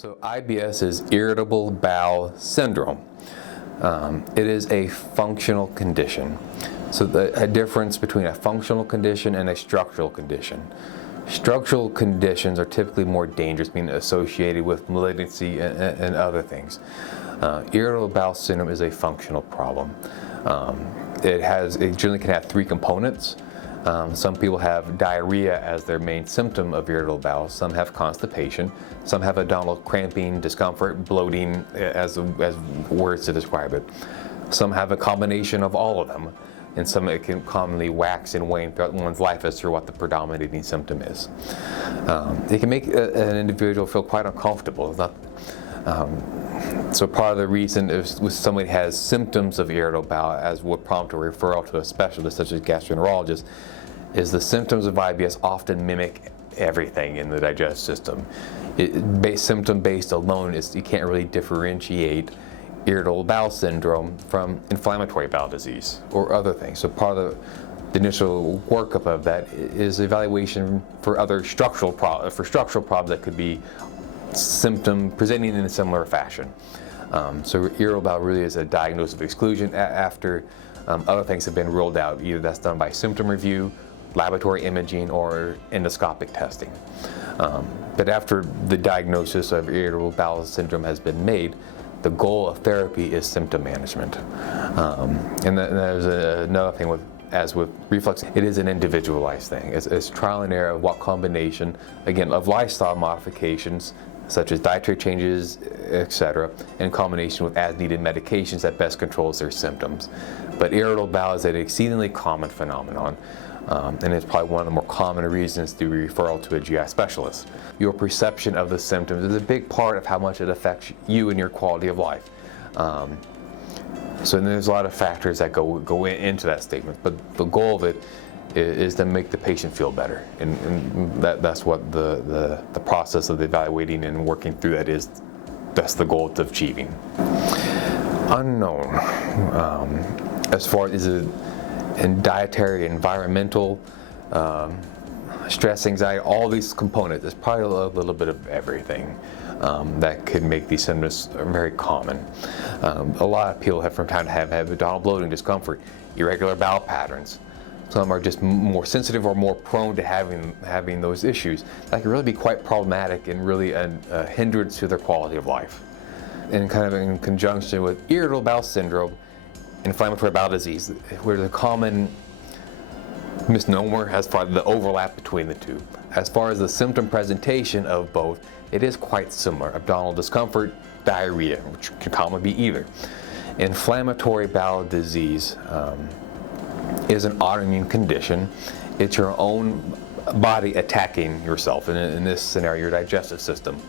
So IBS is irritable bowel syndrome. It is a functional condition. So a difference between a functional condition and a structural condition. Structural conditions are typically more dangerous, being associated with malignancy and other things. Irritable bowel syndrome is a functional problem. It generally can have three components. Some people have diarrhea as their main symptom of irritable bowel. Some have constipation. Some have abdominal cramping, discomfort, bloating, as words to describe it. Some have a combination of all of them, and some it can commonly wax and wane throughout one's life as to what the predominating symptom is. It can make an individual feel quite uncomfortable. So part of the reason is when somebody has symptoms of irritable bowel, as would prompt a referral to a specialist such as a gastroenterologist, is the symptoms of IBS often mimic everything in the digestive system. Symptom-based alone, you can't really differentiate irritable bowel syndrome from inflammatory bowel disease or other things. So part of the initial workup of that is evaluation for other structural problems that could be symptom presenting in a similar fashion. So irritable bowel really is a diagnosis of exclusion after other things have been ruled out. Either that's done by symptom review, laboratory imaging, or endoscopic testing. But after the diagnosis of irritable bowel syndrome has been made, the goal of therapy is symptom management. And there's another thing as with reflux, it is an individualized thing. It's trial and error of what combination, again, of lifestyle modifications, such as dietary changes, etc., in combination with as-needed medications that best controls their symptoms. But irritable bowel is an exceedingly common phenomenon, and it's probably one of the more common reasons to referral to a GI specialist. Your perception of the symptoms is a big part of how much it affects you and your quality of life. So there's a lot of factors that go into that statement, but the goal of it is to make the patient feel better, and that's what the process of evaluating and working through that is. That's the goal of achieving. Unknown, as far as in dietary, environmental, stress, anxiety, all these components, there's probably a little bit of everything that could make these symptoms very common. A lot of people from time to time have abdominal bloating, discomfort, irregular bowel patterns. Some are just more sensitive or more prone to having those issues. That can really be quite problematic and really a hindrance to their quality of life. And kind of in conjunction with irritable bowel syndrome, inflammatory bowel disease, where the common misnomer as far as the overlap between the two. As far as the symptom presentation of both, it is quite similar. Abdominal discomfort, diarrhea, which can commonly be either. Inflammatory bowel disease is an autoimmune condition. It's your own body attacking yourself, and in this scenario, your digestive system.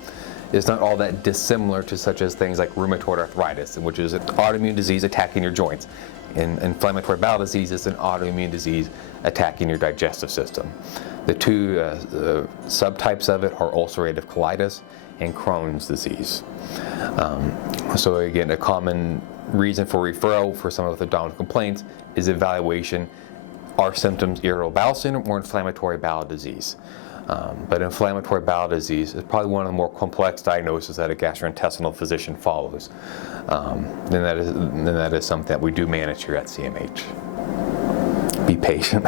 It's not all that dissimilar to such as things like rheumatoid arthritis, which is an autoimmune disease attacking your joints. And inflammatory bowel disease is an autoimmune disease attacking your digestive system. The two subtypes of it are ulcerative colitis and Crohn's disease. So again, a common reason for referral for someone with abdominal complaints is evaluation. Are symptoms irritable bowel syndrome or inflammatory bowel disease? But inflammatory bowel disease is probably one of the more complex diagnoses that a gastrointestinal physician follows. And that is something that we do manage here at CMH. Be patient.